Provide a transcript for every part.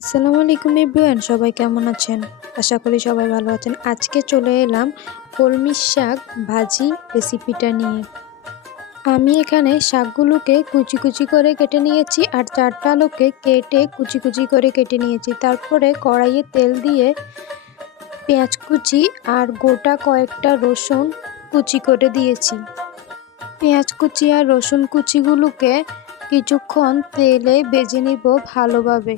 আসসালামু আলাইকুম এভরিওয়ান, সবাই কেমন আছেন? আশা করি সবাই ভালো আছেন। আজকে চলে এলাম কলমি শাক ভাজি রেসিপিটা নিয়ে। আমি এখানে শাকগুলোকে কুচি কুচি করে কেটে নিয়েছি আর 4টা আলুকে কেটে কুচি কুচি করে কেটে নিয়েছি। তারপরে কড়াইয়ে তেল দিয়ে পেঁয়াজ কুচি আর গোটা কয়েকটা রসুন কুচি করে দিয়েছি। পেঁয়াজ কুচি আর রসুন কুচিগুলোকে কিছুক্ষণ তেলে ভেজে নিব ভালোভাবে।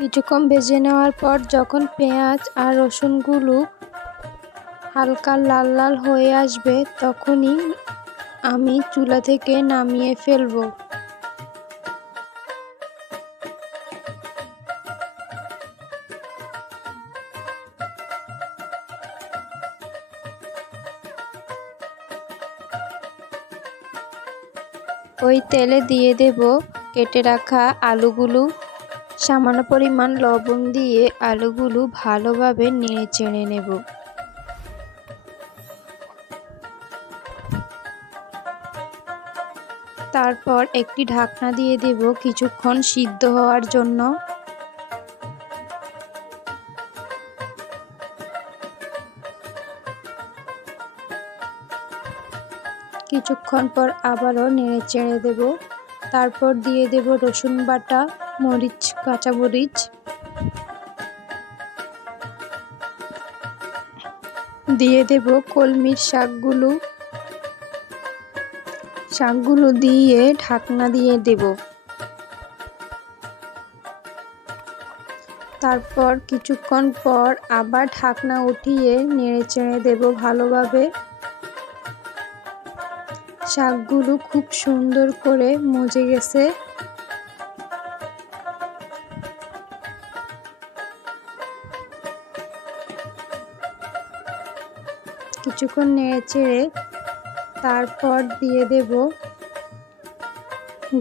কিছুক্ষণ ভেজে নেওয়ার পর যখন পেঁয়াজ আর রসুনগুলো হালকা লাল লাল হয়ে আসবে তখনই আমি চুলা থেকে নামিয়ে ফেলবো। ওই তেলে দিয়ে দেব কেটে রাখা আলুগুলো। সামান্য পরিমাণ লবণ দিয়ে আলুগুলো ভালোভাবে নেড়ে চেড়ে নেব। তারপর একটি ঢাকনা দিয়ে দেব কিছুক্ষণ সিদ্ধ হওয়ার জন্য। কিছুক্ষণ পর আবারও নেড়ে চেড়ে দেব। তারপর দিয়ে দেব রসুন বাটা, মরিচ, কাঁচা মরিচ, দিয়ে দেব কলমির শাকগুলো দিয়ে ঢাকনা দিয়ে দেব। তারপর কিছুক্ষণ পর আবার ঢাকনা উঠিয়ে নেড়ে চেড়ে দেব ভালোভাবে। শাকগুলো খুব সুন্দর করে মজে গেছে। কিছুক্ষণ নেড়ে চেড়ে তারপর দিয়ে দেব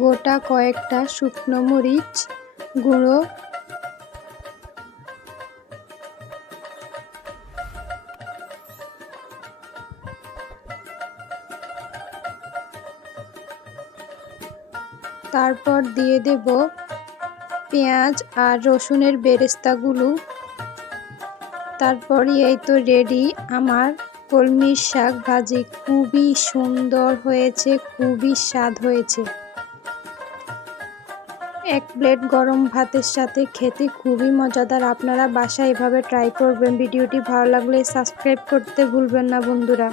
গোটা কয়েকটা শুকনো মরিচ গুঁড়ো, তারপর দিয়ে দেব পেঁয়াজ আর রসুনের বেরেস্তাগুলো। তারপরই এই তো রেডি আমার কলমির শাক ভাজি। খুবই সুন্দর হয়েছে, খুবই স্বাদ হয়েছে। এক প্লেট গরম ভাতের সাথে খেতে খুবই মজাদার। আপনারা বাসায় এভাবে ট্রাই করবেন। ভিডিওটি ভালো লাগলে সাবস্ক্রাইব করতে ভুলবেন না বন্ধুরা।